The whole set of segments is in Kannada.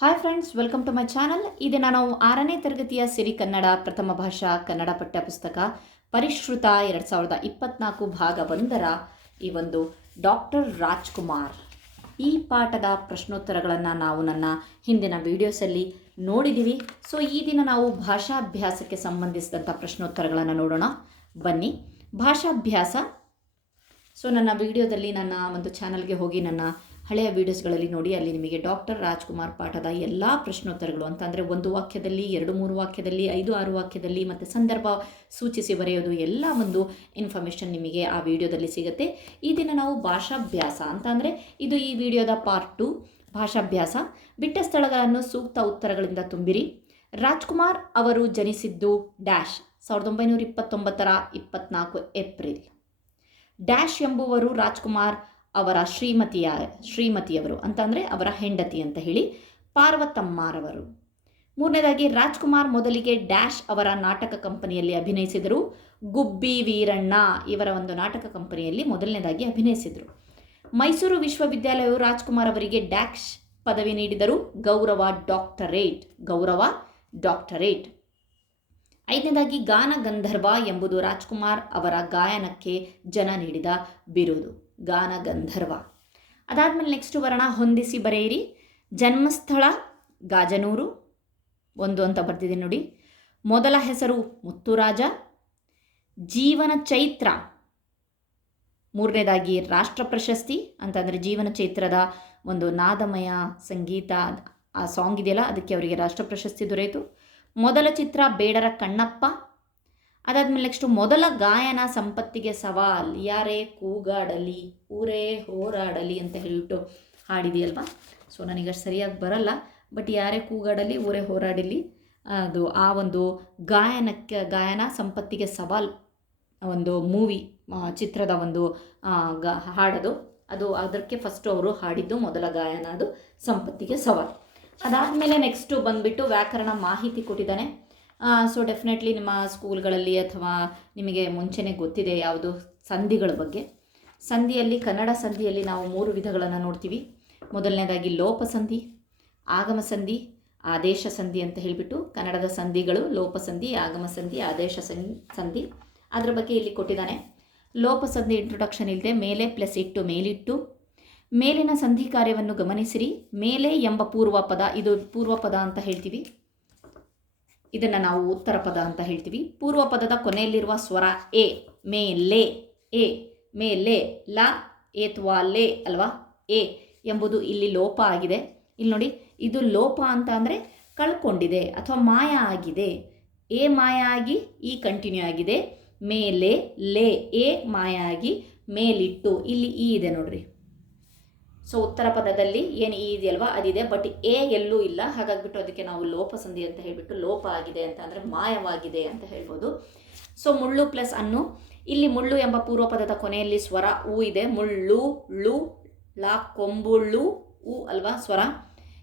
Hi friends welcome to my channel ಇದನ್ನು ನಾವು ಆರನೇ ತರಗತಿಯ ಸಿರಿ ಕನ್ನಡ, ಪ್ರಥಮ ಭಾಷಾ ಕನ್ನಡ ಪಠ್ಯಪುಸ್ತಕ ಪರಿಷ್ಕೃತ ಎರಡು ಸಾವಿರದ ಇಪ್ಪತ್ನಾಲ್ಕು ಭಾಗ ಒಂದರ ಈ ಒಂದು ಡಾಕ್ಟರ್ ರಾಜ್ಕುಮಾರ್. ಈ ಪಾಠದ ಪ್ರಶ್ನೋತ್ತರಗಳನ್ನು ನಾವು ನನ್ನ ಹಿಂದಿನ ವೀಡಿಯೋಸಲ್ಲಿ ನೋಡಿದ್ದೀವಿ ಸೊ ಈ ದಿನ ನಾವು ಭಾಷಾಭ್ಯಾಸಕ್ಕೆ ಸಂಬಂಧಿಸಿದಂಥ ಪ್ರಶ್ನೋತ್ತರಗಳನ್ನು ನೋಡೋಣ. ಬನ್ನಿ. ಭಾಷಾಭ್ಯಾಸ. ಸೊ ನನ್ನ ವಿಡಿಯೋದಲ್ಲಿ ನನ್ನ ಒಂದು ಚಾನಲ್ಗೆ ಹೋಗಿ ನನ್ನ ಹಳೆಯ ವೀಡಿಯೋಸ್ಗಳಲ್ಲಿ ನೋಡಿ, ಅಲ್ಲಿ ನಿಮಗೆ ಡಾಕ್ಟರ್ ರಾಜ್ಕುಮಾರ್ ಪಾಠದ ಎಲ್ಲ ಪ್ರಶ್ನೋತ್ತರಗಳು ಅಂತಂದರೆ ಒಂದು ವಾಕ್ಯದಲ್ಲಿ, ಎರಡು ಮೂರು ವಾಕ್ಯದಲ್ಲಿ, ಐದು ಆರು ವಾಕ್ಯದಲ್ಲಿ ಮತ್ತು ಸಂದರ್ಭ ಸೂಚಿಸಿ ಬರೆಯೋದು ಎಲ್ಲ ಒಂದು ಇನ್ಫಾರ್ಮೇಷನ್ ನಿಮಗೆ ಆ ವಿಡಿಯೋದಲ್ಲಿ ಸಿಗುತ್ತೆ. ಈ ದಿನ ನಾವು ಭಾಷಾಭ್ಯಾಸ ಅಂತ ಅಂದರೆ ಇದು ಈ ವಿಡಿಯೋದ ಪಾರ್ಟ್ ಟು ಭಾಷಾಭ್ಯಾಸ. ಬಿಟ್ಟ ಸ್ಥಳಗಳನ್ನು ಸೂಕ್ತ ಉತ್ತರಗಳಿಂದ ತುಂಬಿರಿ. ರಾಜ್ಕುಮಾರ್ ಅವರು ಜನಿಸಿದ್ದು ಡ್ಯಾಶ್ ಸಾವಿರದ ಒಂಬೈನೂರ ಇಪ್ಪತ್ತೊಂಬತ್ತರ ಇಪ್ಪತ್ನಾಲ್ಕು ಏಪ್ರಿಲ್. ಡ್ಯಾಶ್ ಎಂಬುವರು ರಾಜ್ಕುಮಾರ್ ಅವರ ಶ್ರೀಮತಿಯ, ಶ್ರೀಮತಿಯವರು ಅಂತಂದರೆ ಅವರ ಹೆಂಡತಿ ಅಂತ ಹೇಳಿ ಪಾರ್ವತಮ್ಮಾರವರು. ಮೂರನೇದಾಗಿ ರಾಜ್ಕುಮಾರ್ ಮೊದಲಿಗೆ ಡ್ಯಾಶ್ ಅವರ ನಾಟಕ ಕಂಪನಿಯಲ್ಲಿ ಅಭಿನಯಿಸಿದರು. ಗುಬ್ಬಿ ವೀರಣ್ಣ ಇವರ ಒಂದು ನಾಟಕ ಕಂಪನಿಯಲ್ಲಿ ಮೊದಲನೇದಾಗಿ ಅಭಿನಯಿಸಿದರು. ಮೈಸೂರು ವಿಶ್ವವಿದ್ಯಾಲಯವು ರಾಜ್ಕುಮಾರ್ ಅವರಿಗೆ ಡ್ಯಾಶ್ ಪದವಿ ನೀಡಿದರು. ಗೌರವ ಡಾಕ್ಟರೇಟ್ ಗೌರವ ಡಾಕ್ಟರೇಟ್. ಐದನೇದಾಗಿ ಗಾನ ಗಂಧರ್ವ ಎಂಬುದು ರಾಜ್ಕುಮಾರ್ ಅವರ ಗಾಯನಕ್ಕೆ ಜನ ನೀಡಿದ ಬಿರುದು. ಗಾನ ಗಂಧರ್ವ ಅದಾದಮೇಲೆ ನೆಕ್ಸ್ಟ್ ವರ್ಣ ಹೊಂದಿಸಿ ಬರೆಯಿರಿ. ಜನ್ಮಸ್ಥಳ, ಗಾಜನೂರು. ಒಂದು ಅಂತ ಬರ್ತಿದೆ ನೋಡಿ. ಮೊದಲ ಹೆಸರು ಮುತ್ತುರಾಜ. ಜೀವನ ಚೈತ್ರ. ಮೂರನೇದಾಗಿ ರಾಷ್ಟ್ರ ಪ್ರಶಸ್ತಿ ಅಂತಂದರೆ ಜೀವನ ಚೈತ್ರದ ಒಂದು ನಾದಮಯ ಸಂಗೀತ, ಆ ಸಾಂಗ್ ಇದೆಯಲ್ಲ, ಅದಕ್ಕೆ ಅವರಿಗೆ ರಾಷ್ಟ್ರ ಪ್ರಶಸ್ತಿ ದೊರೆಯಿತು. ಮೊದಲ ಚಿತ್ರ ಬೇಡರ ಕಣ್ಣಪ್ಪ. ಅದಾದ್ಮೇಲೆ ನೆಕ್ಸ್ಟು ಮೊದಲ ಗಾಯನ ಸಂಪತ್ತಿಗೆ ಸವಾಲ್. ಯಾರೇ ಕೂಗಾಡಲಿ, ಊರೇ ಹೋರಾಡಲಿ ಅಂತ ಹೇಳಿಬಿಟ್ಟು ಹಾಡಿದೆಯಲ್ವಾ? ಸೊ ನನಗೆ ಅಷ್ಟು ಸರಿಯಾಗಿ ಬರಲ್ಲ. ಬಟ್ ಯಾರೇ ಕೂಗಾಡಲಿ, ಊರೇ ಹೋರಾಡಲಿ, ಅದು ಆ ಒಂದು ಗಾಯನಕ್ಕೆ, ಗಾಯನ ಸಂಪತ್ತಿಗೆ ಸವಾಲ್ ಒಂದು ಮೂವಿ ಚಿತ್ರದ ಒಂದು ಗ, ಹಾಡೋದು. ಅದು ಅದಕ್ಕೆ ಫಸ್ಟು ಅವರು ಹಾಡಿದ್ದು ಮೊದಲ ಗಾಯನ ಅದು ಸಂಪತ್ತಿಗೆ ಸವಾಲ್. ಅದಾದಮೇಲೆ ನೆಕ್ಸ್ಟು ಬಂದುಬಿಟ್ಟು ವ್ಯಾಕರಣ ಮಾಹಿತಿ ಕೊಟ್ಟಿದ್ದಾನೆ. ಸೊ ಡೆಫಿನೆಟ್ಲಿ ನಿಮ್ಮ ಸ್ಕೂಲ್ಗಳಲ್ಲಿ ಅಥವಾ ನಿಮಗೆ ಮುಂಚೆನೇ ಗೊತ್ತಿದೆ ಯಾವುದು ಸಂಧಿಗಳ ಬಗ್ಗೆ. ಸಂಧಿಯಲ್ಲಿ, ಕನ್ನಡ ಸಂಧಿಯಲ್ಲಿ ನಾವು ಮೂರು ವಿಧಗಳನ್ನು ನೋಡ್ತೀವಿ. ಮೊದಲನೇದಾಗಿ ಲೋಪ ಸಂಧಿ, ಆಗಮ ಸಂಧಿ, ಆದೇಶ ಸಂಧಿ ಅಂತ ಹೇಳಿಬಿಟ್ಟು ಕನ್ನಡದ ಸಂಧಿಗಳು, ಲೋಪ ಸಂಧಿ, ಆಗಮ ಸಂಧಿ, ಆದೇಶ ಸಂಧಿ ಅದರ ಬಗ್ಗೆ ಇಲ್ಲಿ ಕೊಟ್ಟಿದ್ದಾನೆ. ಲೋಪ ಸಂಧಿ ಇಂಟ್ರೊಡಕ್ಷನ್ ಇಲ್ಲದೆ ಮೇಲೆ ಪ್ಲಸ್ ಇಟ್ಟು ಮೇಲಿಟ್ಟು, ಮೇಲಿನ ಸಂಧಿ ಕಾರ್ಯವನ್ನು ಗಮನಿಸಿರಿ. ಮೇಲೆ ಎಂಬ ಪೂರ್ವ ಪದ ಇದು ಪೂರ್ವ ಪದ ಅಂತ ಹೇಳ್ತೀವಿ. ಇದನ್ನು ನಾವು ಉತ್ತರ ಪದ ಅಂತ ಹೇಳ್ತೀವಿ. ಪೂರ್ವ ಪದದ ಕೊನೆಯಲ್ಲಿರುವ ಸ್ವರ ಎ, ಮೇ, ಲೇ, ಎ, ಮೇ, ಲೇ, ಲ, ಏತ್ವಾ, ಲೆ ಅಲ್ವಾ? ಎ ಎಂಬುದು ಇಲ್ಲಿ ಲೋಪ ಆಗಿದೆ. ಇಲ್ಲಿ ನೋಡಿ, ಇದು ಲೋಪ ಅಂತ ಅಂದರೆ ಕಳ್ಕೊಂಡಿದೆ ಅಥವಾ ಮಾಯ ಆಗಿದೆ. ಎ ಮಾಯ ಆಗಿ ಈ ಕಂಟಿನ್ಯೂ ಆಗಿದೆ. ಮೇಲೆ ಲೇ ಎ ಮಾಯ ಆಗಿ, ಮೇಲಿಟ್ಟು. ಇಲ್ಲಿ ಈ ಇದೆ ನೋಡ್ರಿ. ಸೊ ಉತ್ತರ ಪದದಲ್ಲಿ ಏನು ಈ ಇದೆಯಲ್ವಾ? ಅದಿದೆ. ಬಟ್ ಎ ಎಲ್ಲೂ ಇಲ್ಲ. ಹಾಗಾಗಿಬಿಟ್ಟು ಅದಕ್ಕೆ ನಾವು ಲೋಪ ಸಂಧಿ ಅಂತ ಹೇಳಿಬಿಟ್ಟು ಲೋಪ ಆಗಿದೆ ಅಂತ ಅಂದರೆ ಮಾಯವಾಗಿದೆ ಅಂತ ಹೇಳ್ಬೋದು. ಸೊ ಮುಳ್ಳು ಪ್ಲಸ್ ಅನ್ನು. ಇಲ್ಲಿ ಮುಳ್ಳು ಎಂಬ ಪೂರ್ವ ಪದದ ಕೊನೆಯಲ್ಲಿ ಸ್ವರ ಊ ಇದೆ. ಮುಳ್ಳು, ಳು ಲಾ ಕೊಂಬುಳ್ಳು, ಉ ಅಲ್ವಾ ಸ್ವರ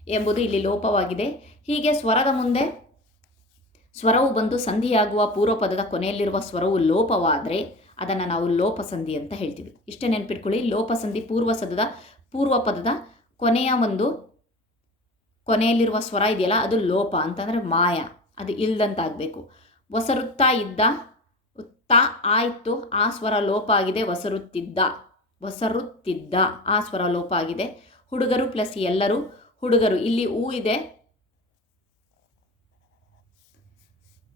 ಎಂಬುದು ಇಲ್ಲಿ ಲೋಪವಾಗಿದೆ. ಹೀಗೆ ಸ್ವರದ ಮುಂದೆ ಸ್ವರವು ಬಂದು ಸಂಧಿಯಾಗುವ ಪೂರ್ವ ಪದದ ಕೊನೆಯಲ್ಲಿರುವ ಸ್ವರವು ಲೋಪವಾದರೆ ಅದನ್ನು ನಾವು ಲೋಪಸಂಧಿ ಅಂತ ಹೇಳ್ತೀವಿ. ಇಷ್ಟೇ ನೆನ್ಪಿಟ್ಕೊಳ್ಳಿ. ಲೋಪಸಂಧಿ ಪೂರ್ವ ಸದದ ಪೂರ್ವ ಪದದ ಕೊನೆಯ ಒಂದು ಕೊನೆಯಲ್ಲಿರುವ ಸ್ವರ ಇದೆಯಲ್ಲ, ಅದು ಲೋಪ, ಅಂತಂದರೆ ಮಾಯ, ಅದು ಇಲ್ದಂತಾಗಬೇಕು. ಒಸರುತ್ತಾ ಇದ್ದ, ಉತ್ತ ಆಯಿತು, ಆ ಸ್ವರ ಲೋಪ ಆಗಿದೆ ಒಸರುತ್ತಿದ್ದ ಒಸರುತ್ತಿದ್ದ ಆ ಸ್ವರ ಲೋಪ ಆಗಿದೆ. ಹುಡುಗರು ಪ್ಲಸ್ ಎಲ್ಲರೂ, ಹುಡುಗರು, ಇಲ್ಲಿ ಹೂ ಇದೆ.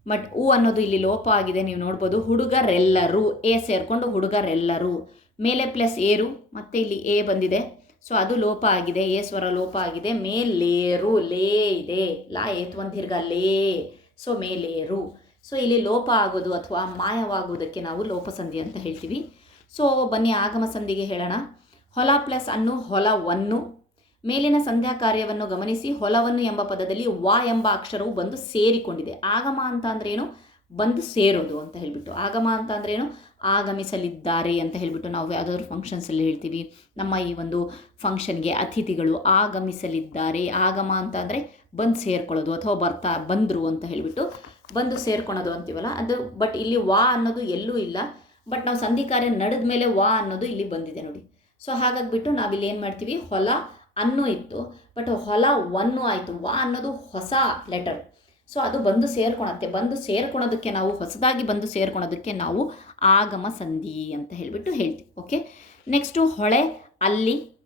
ಬಟ್ ಹೂ ಅನ್ನೋದು ಇಲ್ಲಿ ಲೋಪ ಆಗಿದೆ, ನೀವು ನೋಡ್ಬೋದು. ಹುಡುಗರೆಲ್ಲರೂ, ಎ ಸೇರಿಕೊಂಡು ಹುಡುಗರೆಲ್ಲರೂ. ಮೇಲೆ ಪ್ಲಸ್ ಏರು, ಮತ್ತೆ ಇಲ್ಲಿ ಎ ಬಂದಿದೆ. ಸೊ ಅದು ಲೋಪ ಆಗಿದೆ ಏ ಸ್ವರ ಲೋಪ ಆಗಿದೆ. ಮೇಲೇರು, ಲೇ ಇದೆ. ಲಾ ಏತು ಒಂದು ದೀರ್ಘ ಲೇ. ಸೊ ಮೇಲೇರು. ಸೊ ಇಲ್ಲಿ ಲೋಪ ಆಗೋದು ಅಥವಾ ಮಾಯವಾಗುವುದಕ್ಕೆ ನಾವು ಲೋಪ ಸಂಧಿ ಅಂತ ಹೇಳ್ತೀವಿ. ಸೊ ಬನ್ನಿ ಆಗಮ ಸಂಧಿಗೆ ಹೇಳೋಣ. ಹೊಲ ಪ್ಲಸ್ ಅನ್ನು ಹೊಲವನ್ನು. ಮೇಲಿನ ಸಂಧ್ಯಾ ಕಾರ್ಯವನ್ನು ಗಮನಿಸಿ, ಹೊಲವನ್ನು ಎಂಬ ಪದದಲ್ಲಿ ವಾ ಎಂಬ ಅಕ್ಷರವು ಬಂದು ಸೇರಿಕೊಂಡಿದೆ. ಆಗಮ ಅಂತ ಅಂದ್ರೆ ಏನು? ಬಂದು ಸೇರೋದು ಅಂತ ಹೇಳಿಬಿಟ್ಟು. ಆಗಮ ಅಂತ ಅಂದ್ರೇನು ಆಗಮಿಸಲಿದ್ದಾರೆ ಅಂತ ಹೇಳಿಬಿಟ್ಟು ನಾವು ಯಾವುದಾದ್ರು ಫಂಕ್ಷನ್ಸಲ್ಲಿ ಹೇಳ್ತೀವಿ. ನಮ್ಮ ಈ ಒಂದು ಫಂಕ್ಷನ್ಗೆ ಅತಿಥಿಗಳು ಆಗಮಿಸಲಿದ್ದಾರೆ. ಆಗಮ ಅಂತ ಅಂದರೆ ಬಂದು ಸೇರ್ಕೊಳ್ಳೋದು ಅಥವಾ ಬರ್ತಾ ಬಂದರು ಅಂತ ಹೇಳಿಬಿಟ್ಟು ಬಂದು ಸೇರ್ಕೊಳೋದು ಅಂತೀವಲ್ಲ? ಅದು ಬಟ್ ಇಲ್ಲಿ ವಾ ಅನ್ನೋದು ಎಲ್ಲೂ ಇಲ್ಲ. ಬಟ್ ನಾವು ಸಂಧಿ ಕಾರ್ಯ ನಡೆದ ಮೇಲೆ ವಾ ಅನ್ನೋದು ಇಲ್ಲಿ ಬಂದಿದೆ ನೋಡಿ. ಸೊ ಹಾಗಾಗಿಬಿಟ್ಟು ನಾವಿಲ್ಲಿ ಏನು ಮಾಡ್ತೀವಿ? ಹೊಲ ಅನ್ನು ಇತ್ತು. ಬಟ್ ಹೊಲ ಒನ್ನು ಆಯಿತು. ವಾ ಅನ್ನೋದು ಹೊಸ ಲೆಟರ್ ಸೊ ಅದು ಬಂದು ಸೇರ್ಕೊಳತ್ತೆ ಬಂದು ಸೇರ್ಕೊಳೋದಕ್ಕೆ ನಾವು, ಹೊಸದಾಗಿ ಬಂದು ಸೇರ್ಕೊಳೋದಕ್ಕೆ ನಾವು ಆಗಮ ಸಂಧಿ ಅಂತ ಹೇಳಿಬಿಟ್ಟು ಹೇಳ್ತೀವಿ. ಓಕೆ ನೆಕ್ಸ್ಟು ಹೊಳೆ, ಅಲ್ಲಿ,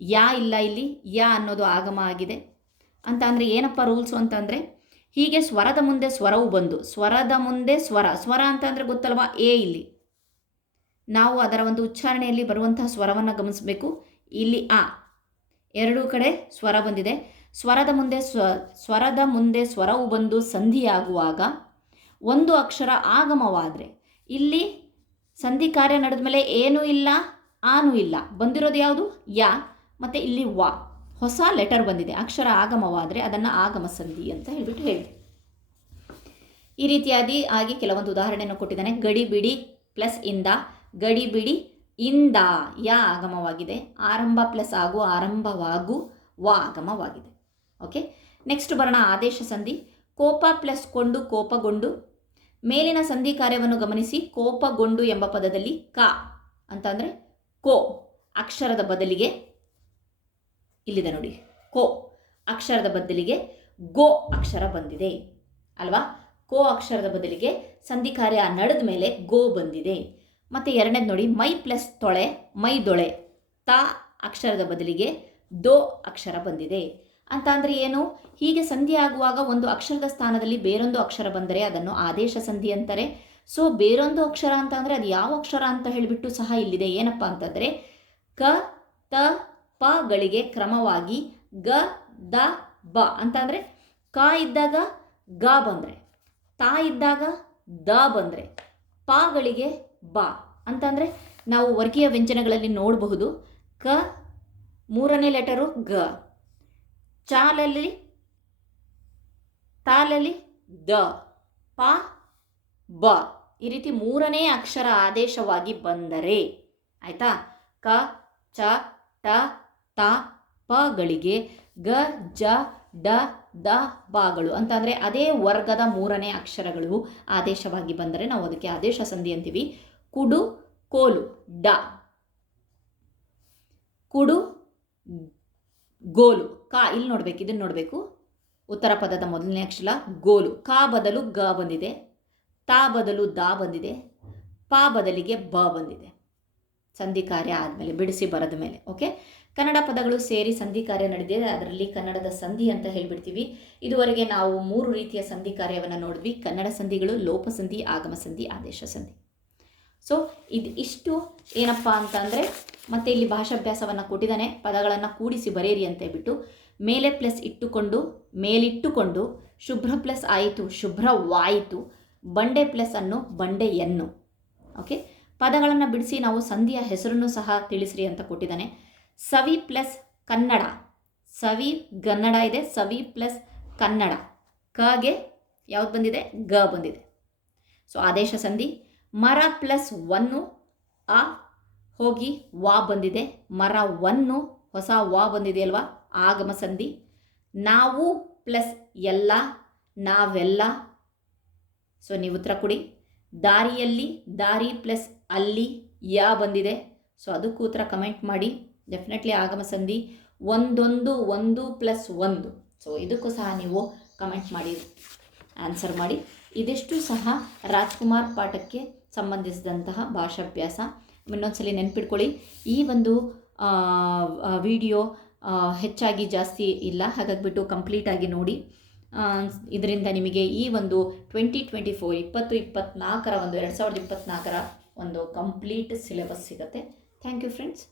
ಯಾ ಇಲ್ಲ ಇಲ್ಲಿ, ಯಾ ಅನ್ನೋದು ಆಗಮ ಆಗಿದೆ. ಅಂತ ಅಂದರೆ ಏನಪ್ಪ ರೂಲ್ಸು ಅಂತಂದರೆ ಹೀಗೆ ಸ್ವರದ ಮುಂದೆ ಸ್ವರವು ಬಂದು, ಸ್ವರದ ಮುಂದೆ ಸ್ವರ. ಸ್ವರ ಅಂತ ಅಂದರೆ ಗೊತ್ತಲ್ವಾ? ಎ ಇಲ್ಲಿ. ನಾವು ಅದರ ಒಂದು ಉಚ್ಚಾರಣೆಯಲ್ಲಿ ಬರುವಂತಹ ಸ್ವರವನ್ನು ಗಮನಿಸಬೇಕು. ಇಲ್ಲಿ ಆ. ಎರಡೂ ಕಡೆ ಸ್ವರ ಬಂದಿದೆ. ಸ್ವರದ ಮುಂದೆ ಸ್ವ, ಸ್ವರದ ಮುಂದೆ ಸ್ವರವು ಬಂದು ಸಂಧಿಯಾಗುವಾಗ ಒಂದು ಅಕ್ಷರ ಆಗಮವಾದರೆ ಇಲ್ಲಿ ಸಂಧಿ ಕಾರ್ಯ ನಡೆದ ಮೇಲೆ ಏನೂ ಇಲ್ಲ, ಆನೂ ಇಲ್ಲ. ಬಂದಿರೋದು ಯಾವುದು? ಯಾ. ಮತ್ತು ಇಲ್ಲಿ ವಾ. ಹೊಸ ಲೆಟರ್ ಬಂದಿದೆ. ಅಕ್ಷರ ಆಗಮವಾದರೆ ಅದನ್ನು ಆಗಮ ಸಂಧಿ ಅಂತ ಹೇಳಿಬಿಟ್ಟು ಹೇಳಿ ಈ ರೀತಿಯಾಗಿ ಆಗಿ ಕೆಲವೊಂದು ಉದಾಹರಣೆಯನ್ನು ಕೊಟ್ಟಿದ್ದಾನೆ. ಗಡಿ ಬಿಡಿ ಪ್ಲಸ್ ಇಂದ. ಗಡಿ ಬಿಡಿ ಇಂದ. ಯಾ ಆಗಮವಾಗಿದೆ. ಆರಂಭ ಪ್ಲಸ್ ಆಗು, ಆರಂಭವಾಗು, ವಾ ಆಗಮವಾಗಿದೆ. ಓಕೆ ನೆಕ್ಸ್ಟ್ ಬರೋಣ ಆದೇಶ ಸಂಧಿ. ಕೋಪ ಪ್ಲಸ್ ಕೊಂಡು, ಕೋಪಗೊಂಡು. ಮೇಲಿನ ಸಂಧಿ ಕಾರ್ಯವನ್ನು ಗಮನಿಸಿ. ಕೋಪಗೊಂಡು ಎಂಬ ಪದದಲ್ಲಿ ಕ ಅಂತಂದರೆ ಕೋ, ಅಕ್ಷರದ ಬದಲಿಗೆ ಇಲ್ಲಿದೆ ನೋಡಿ. ಕೋ, ಅಕ್ಷರದ ಬದಲಿಗೆ ಗೋ ಅಕ್ಷರ ಬಂದಿದೆ. ಅಲ್ವಾ? ಕೋ ಅಕ್ಷರದ ಬದಲಿಗೆ ಸಂಧಿ ಕಾರ್ಯ ನಡೆದ ಮೇಲೆ ಗೋ ಬಂದಿದೆ. ಮತ್ತು ಎರಡನೇದು ನೋಡಿ, ಮೈ ಪ್ಲಸ್ ತೊಳೆ, ಮೈ ದೊಳೆ. ತಾ ಅಕ್ಷರದ ಬದಲಿಗೆ ದೋ ಅಕ್ಷರ ಬಂದಿದೆ. ಅಂತ ಅಂದರೆ ಏನು? ಹೀಗೆ ಸಂಧಿ ಆಗುವಾಗ ಒಂದು ಅಕ್ಷರದ ಸ್ಥಾನದಲ್ಲಿ ಬೇರೊಂದು ಅಕ್ಷರ ಬಂದರೆ ಅದನ್ನು ಆದೇಶ ಸಂಧಿ ಅಂತಾರೆ. ಸೊ, ಬೇರೊಂದು ಅಕ್ಷರ ಅಂತ ಅಂದರೆ ಅದು ಯಾವ ಅಕ್ಷರ ಅಂತ ಹೇಳಿಬಿಟ್ಟು ಸಹ ಇಲ್ಲಿದೆ. ಏನಪ್ಪ ಅಂತಂದರೆ, ಕ, ತ, ಪ ಗಳಿಗೆ ಕ್ರಮವಾಗಿ ಗ, ದ, ಬ ಅಂತ ಅಂದರೆ ಕ ಇದ್ದಾಗ ಗ ಬಂದರೆ, ತಾ ಇದ್ದಾಗ ದ ಬಂದರೆ ಗಳಿಗೆ ಬ ಅಂತಂದರೆ ನಾವು ವರ್ಗೀಯ ವ್ಯಂಜನಗಳಲ್ಲಿ ನೋಡಬಹುದು. ಕ, ಮೂರನೇ ಲೆಟರು ಗ. ಚಾಲಲ್ಲಿ ತಾಲಲ್ಲಿ ದ. ಪ. ಬ. ಈ ರೀತಿ ಮೂರನೇ ಅಕ್ಷರ ಆದೇಶವಾಗಿ ಬಂದರೆ ಆಯಿತಾ? ಕ ಚ ಟ ತ ಪಗಳಿಗೆ ಗ ಜ ಡ ದ ಬಾಗಳು ಅಂತಂದರೆ ಅದೇ ವರ್ಗದ ಮೂರನೇ ಅಕ್ಷರಗಳು ಆದೇಶವಾಗಿ ಬಂದರೆ ನಾವು ಅದಕ್ಕೆ ಆದೇಶ ಸಂಧಿ ಅಂತೀವಿ. ಕುಡು ಕೋಲು ಡ. ಕುಡು ಗೋಲು, ಕಾ, ಇಲ್ಲಿ ನೋಡಬೇಕು, ಇದನ್ನು ನೋಡಬೇಕು. ಉತ್ತರ ಪದದ ಮೊದಲನೇ ಅಕ್ಷರ, ಗೋಲು. ಕಾ ಬದಲು ಗ ಬಂದಿದೆ. ತಾ ಬದಲು ದಾ ಬಂದಿದೆ. ಪಾ ಬದಲಿಗೆ ಬ ಬಂದಿದೆ. ಸಂಧಿ ಕಾರ್ಯ ಆದಮೇಲೆ, ಬಿಡಿಸಿ ಬರದ ಮೇಲೆ, ಓಕೆ? ಕನ್ನಡ ಪದಗಳು ಸೇರಿ ಸಂಧಿ ಕಾರ್ಯ ನಡೆದಿದೆ. ಅದರಲ್ಲಿ ಕನ್ನಡದ ಸಂಧಿ ಅಂತ ಹೇಳಿಬಿಡ್ತೀವಿ. ಇದುವರೆಗೆ ನಾವು ಮೂರು ರೀತಿಯ ಸಂಧಿ ಕಾರ್ಯವನ್ನು ನೋಡಿದ್ವಿ. ಕನ್ನಡ ಸಂಧಿಗಳು ಲೋಪ ಸಂಧಿ ಆಗಮ ಸಂಧಿ ಆದೇಶ ಸಂಧಿ. ಸೊ ಇದು ಇಷ್ಟು ಏನಪ್ಪ ಅಂತ ಅಂದರೆ ಮತ್ತೆ ಇಲ್ಲಿ ಭಾಷಾಭ್ಯಾಸವನ್ನು ಕೊಟ್ಟಿದ್ದಾನೆ. ಪದಗಳನ್ನು ಕೂಡಿಸಿ ಬರೆಯಿರಿ ಅಂತ ಹೇಳ್ಬಿಟ್ಟು ಮೇಲೆ ಪ್ಲಸ್ ಇಟ್ಟುಕೊಂಡು, ಮೇಲಿಟ್ಟುಕೊಂಡು, ಶುಭ್ರ ಪ್ಲಸ್ ಆಯಿತು ಶುಭ್ರವಾಯಿತು ಬಂಡೆ ಪ್ಲಸ್ ಅನ್ನು ಬಂಡೆ ಎನ್ನು. ಓಕೆ ಪದಗಳನ್ನು ಬಿಡಿಸಿ ನಾವು ಸಂಧಿಯ ಹೆಸರನ್ನು ಸಹ ತಿಳಿಸ್ರಿ ಅಂತ ಕೊಟ್ಟಿದ್ದಾನೆ. ಸವಿ ಪ್ಲಸ್ ಕನ್ನಡ. ಸವಿ ಗನ್ನಡ ಇದೆ. ಸವಿ ಪ್ಲಸ್ ಕನ್ನಡ. ಕಗೆ ಯಾವ್ದು ಬಂದಿದೆ? ಗ ಬಂದಿದೆ. ಸೊ ಆದೇಶ ಸಂಧಿ. ಮರ ಪ್ಲಸ್ ಒನ್ನು, ಆ, ಹೋಗಿ, ವಾ ಬಂದಿದೆ. ಮರ ಒನ್ನು, ಹೊಸ ವಾ ಬಂದಿದೆ ಅಲ್ವಾ? ಆಗಮ ಸಂಧಿ. ನಾವು ಪ್ಲಸ್ ಎಲ್ಲ, ನಾವೆಲ್ಲ. ಸೊ, ನೀವು ಉತ್ತರ ಕೊಡಿ. ದಾರಿಯಲ್ಲಿ, ದಾರಿ ಪ್ಲಸ್ ಅಲ್ಲಿ, ಯಾ ಬಂದಿದೆ. ಸೊ, ಅದಕ್ಕೂ ಉತ್ತರ ಕಮೆಂಟ್ ಮಾಡಿ. ಡೆಫಿನೆಟ್ಲಿ ಆಗಮ ಸಂಧಿ. ಒಂದೊಂದು, ಒಂದು ಪ್ಲಸ್ ಒಂದು. ಸೊ, ಇದಕ್ಕೂ ಸಹ ನೀವು ಕಮೆಂಟ್ ಮಾಡಿ ಆನ್ಸರ್ ಮಾಡಿ. ಇದಿಷ್ಟು ಸಹ ರಾಜ್ಕುಮಾರ್ ಪಾಠಕ್ಕೆ ಸಂಬಂಧಿಸಿದಂತಹ ಭಾಷಾಭ್ಯಾಸ. ಇನ್ನೊಂದ್ಸಲಿ ನೆನ್ಪಿಟ್ಕೊಳ್ಳಿ, ಈ ಒಂದು ವಿಡಿಯೋ ಹೆಚ್ಚಾಗಿ ಜಾಸ್ತಿ ಇಲ್ಲ. ಹಾಗಾಗಿಬಿಟ್ಟು ಕಂಪ್ಲೀಟಾಗಿ ನೋಡಿ. ಇದರಿಂದ ನಿಮಗೆ ಈ ಒಂದು ಟ್ವೆಂಟಿ ಟ್ವೆಂಟಿ ಫೋರ್, ಇಪ್ಪತ್ತು ಇಪ್ಪತ್ತ್ನಾಲ್ಕರ ಒಂದು, ಎರಡು ಸಾವಿರದ ಇಪ್ಪತ್ತ್ನಾಲ್ಕರ ಒಂದು ಕಂಪ್ಲೀಟ್ ಸಿಲೆಬಸ್ ಸಿಗುತ್ತೆ. Thank you friends.